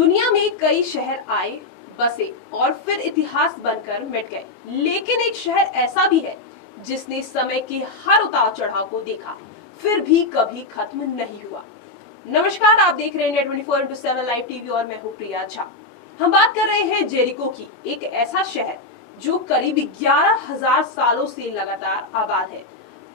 दुनिया में कई शहर आए, बसे और फिर इतिहास बनकर मिट गए, लेकिन एक शहर ऐसा भी है जिसने समय के हर उतार चढ़ाव को देखा, फिर भी कभी खत्म नहीं हुआ। नमस्कार, आप देख रहे हैं 24/7 लाइव टीवी और मैं हूँ प्रिया झा। हम बात कर रहे हैं जेरिको की, एक ऐसा शहर जो करीब 11,000 सालों से लगातार आबाद है।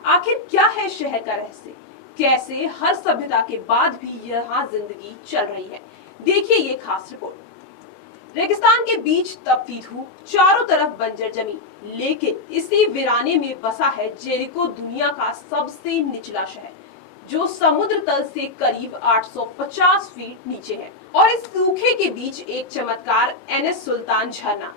आखिर क्या है शहर का रहस्य? कैसे हर सभ्यता के बाद भी यहाँ जिंदगी चल रही है? देखिए ये खास रिपोर्ट। रेगिस्तान के बीच तपती धूप, चारों तरफ बंजर जमीन, लेकिन इसी वीराने में बसा है जेरिको, दुनिया का सबसे निचला शहर जो समुद्र तल से करीब 850 फीट नीचे है। और इस सूखे के बीच एक चमत्कार, एनएस सुल्तान झरना।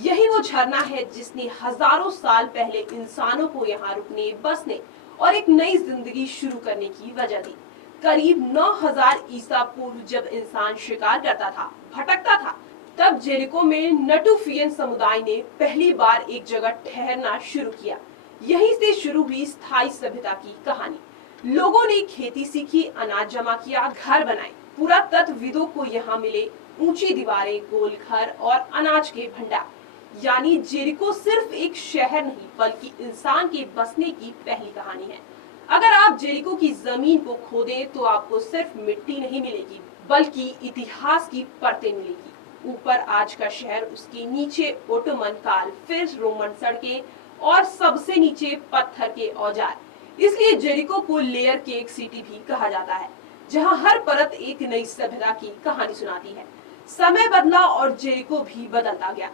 यही वो झरना है जिसने हजारों साल पहले इंसानों को यहाँ रुकने, बसने और एक नई जिंदगी शुरू करने की वजह दी। करीब 9000 ईसा पूर्व जब इंसान शिकार करता था, भटकता था, तब जेरिको में नटुफियन समुदाय ने पहली बार एक जगह ठहरना शुरू किया। यहीं से शुरू हुई स्थायी सभ्यता की कहानी। लोगों ने खेती सीखी, अनाज जमा किया, घर बनाए। पुरातत्वविदों को यहाँ मिले ऊंची दीवारें, गोल घर और अनाज के भंडार। यानी जेरिको सिर्फ एक शहर नहीं, बल्कि इंसान के बसने की पहली कहानी है। अगर आप जेरिको की जमीन को खोदें तो आपको सिर्फ मिट्टी नहीं मिलेगी, बल्कि इतिहास की परतें मिलेगी। ऊपर आज का शहर, उसके नीचे ओटोमन काल, फिर रोमन सड़कें और सबसे नीचे पत्थर के औजार। इसलिए जेरिको को लेयर केक सिटी भी कहा जाता है, जहां हर परत एक नई सभ्यता की कहानी सुनाती है। समय बदला और जेरिको भी बदलता गया।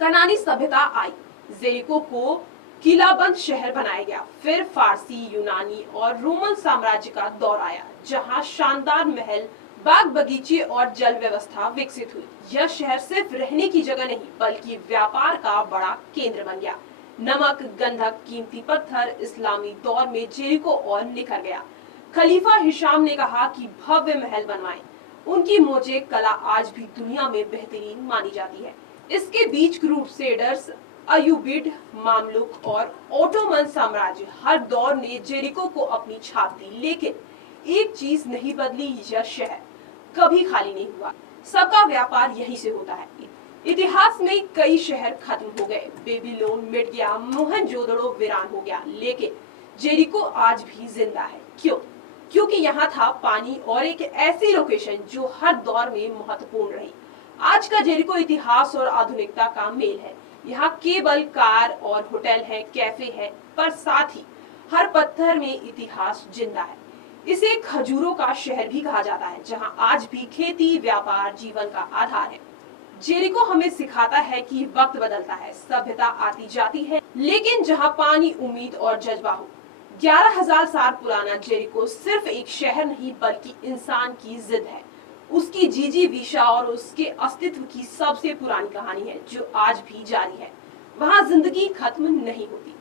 कनानी सभ्यता आई, जेरिको को किलाबंद शहर बनाया गया। फिर फारसी, यूनानी और रोमन साम्राज्य का दौर आया, जहां शानदार महल, बाग बगीचे और जल व्यवस्था विकसित हुई। यह शहर सिर्फ रहने की जगह नहीं, बल्कि व्यापार का बड़ा केंद्र बन गया। नमक, गंधक, कीमती पत्थर, इस्लामी दौर में जेरिको और निखर गया। खलीफा हिशाम ने कहा कि भव्य महल बनवाएं। उनकी मोज़ेक कला आज भी दुनिया में बेहतरीन मानी जाती है। इसके बीच क्रूसेडर्स, अयूबिड, मामलुक और ओटोमन साम्राज्य, हर दौर ने जेरिको को अपनी छाप दी, लेकिन एक चीज नहीं बदली, यह शहर कभी खाली नहीं हुआ। सबका व्यापार यहीं से होता है। इतिहास में कई शहर खत्म हो गए, बेबीलोन मिट गया, मोहनजोदड़ो वीरान हो गया, लेकिन जेरिको आज भी जिंदा है। क्यों? क्योंकि यहाँ था पानी और एक ऐसी लोकेशन जो हर दौर में महत्वपूर्ण रही। आज का जेरिको इतिहास और आधुनिकता का मेल है। यहाँ केवल कार और होटल है, कैफे है, पर साथ ही हर पत्थर में इतिहास जिंदा है। इसे खजूरों का शहर भी कहा जाता है, जहाँ आज भी खेती, व्यापार जीवन का आधार है। जेरिको हमें सिखाता है कि वक्त बदलता है, सभ्यता आती जाती है, लेकिन जहाँ पानी, उम्मीद और जज्बा हो। 11,000 साल पुराना जेरिको सिर्फ एक शहर नहीं, बल्कि इंसान की जिद है, उसकी जीजी विशा और उसके अस्तित्व की सबसे पुरानी कहानी है, जो आज भी जारी है। वहाँ जिंदगी खत्म नहीं होती।